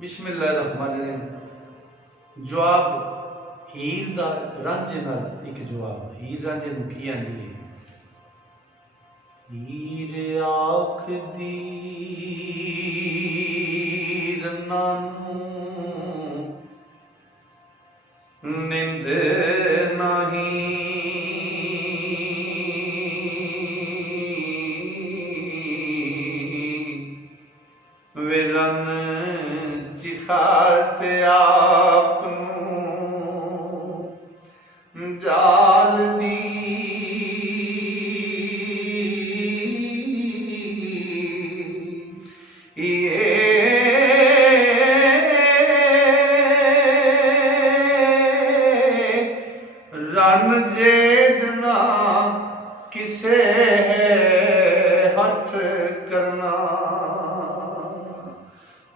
बिस्मिल्लाहिर्रहमानिर्रहीम। जवाब हीर दा रांझे नाल एक जवाब। हीर रांझे नूं की आंदी है? हीर आखदी रन्नां नूं निंद नहीं वे रन चिखाते आपनूं जाल दी रन जेड़ना किसे हथ करना।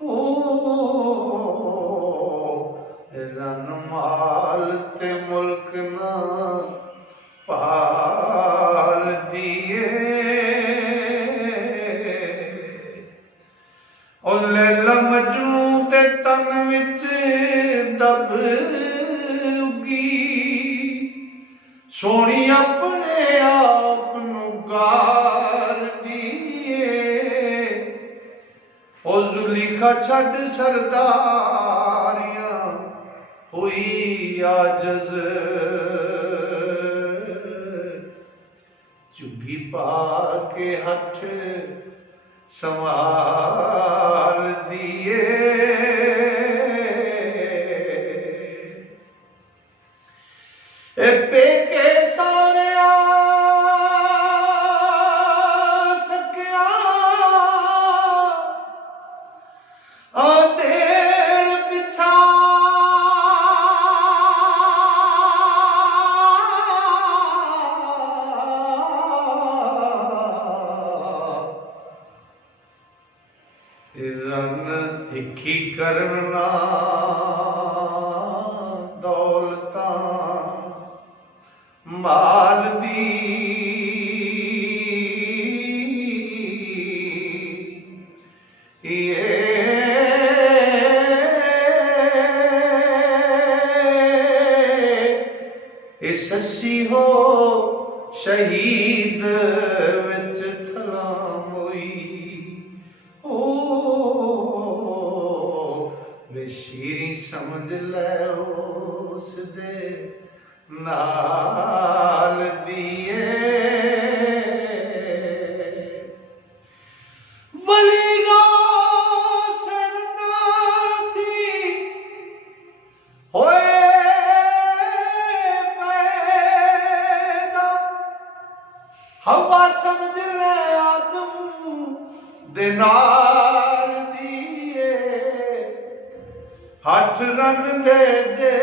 ओ रन माल ते मुल्क ना पाल दिए। ओ लैला मजनू ते तन विच दब उगी सोनी अपने आप नूं गाल दिए। ओ जुलीखा छड़ सरदारियां हुई आजज़ चुगी पा के हथ संभाल दिए। पेके सारे सकिया देड़ पिछा रन तिखी करना दौलता माल दी। ये ससी हो शहीद विच थलाम होई। ओ वे शीरी समझ लै उस दे नाल दिए। वली गौस नाथी होए पैदा हवा समझ ले आदम दे नाल दिए। हठ रन दे जे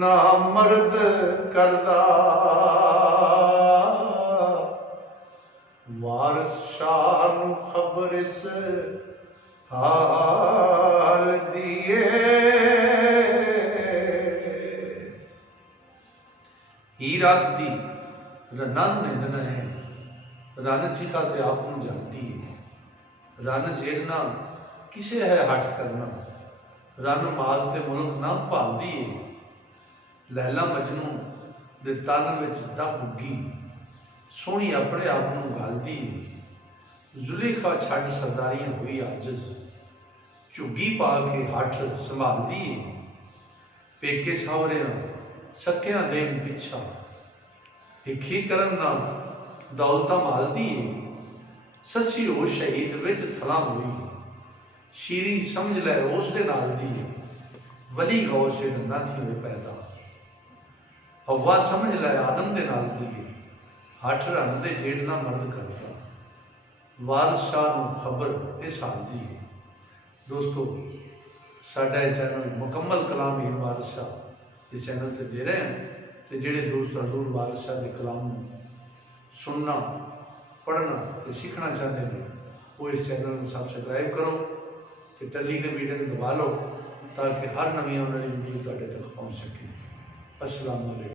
ना मर्द करदा वारिस शाह नूं खबर इस हाल दिए। हीर आखदी रन्ना नूं निंदना है रन चिखा ते आप नूं जाती है। रन जेड़ना किसे है हठ करना रन माल ते मुल्क ना भालदी है। लैला मजनू दे तन विच दब उगी सोहनी अपने आप नूं गलदी है। जुलेखा छड़ सरदारियां हुई आजज़ झुग्गी पा के हठ संभालदी है। पेके सावरियां सकियां देन पिछा हिखी करन नाल दौलतां मालदी है। ससी हो शहीद विच थलाम हुई शीरी समझ लै उस दे नाल दी है। वली गौस नाथी में पैदा हवा समझ लै आदम दे नाल दी है। हठ रन दे जेड़ना मर्द करता वारिस शाह नूं खबर इस हाल दी है। दोस्तों साडा यह चैनल मुकम्मल कलाम हीर वारिस शाह इस चैनल ते दे रहे हैं। तो जेड़े दोस्त हजूर वारिस शाह के कलाम सुनना पढ़ना तो सीखना चाहते हैं वो इस चैनल को सबसक्राइब करो तो टली के वीडियो दबा लो ताकि हर नवी आने वाली वीडियो तुहाडे तक पहुँच सके। अस्सलाम वालेकुम।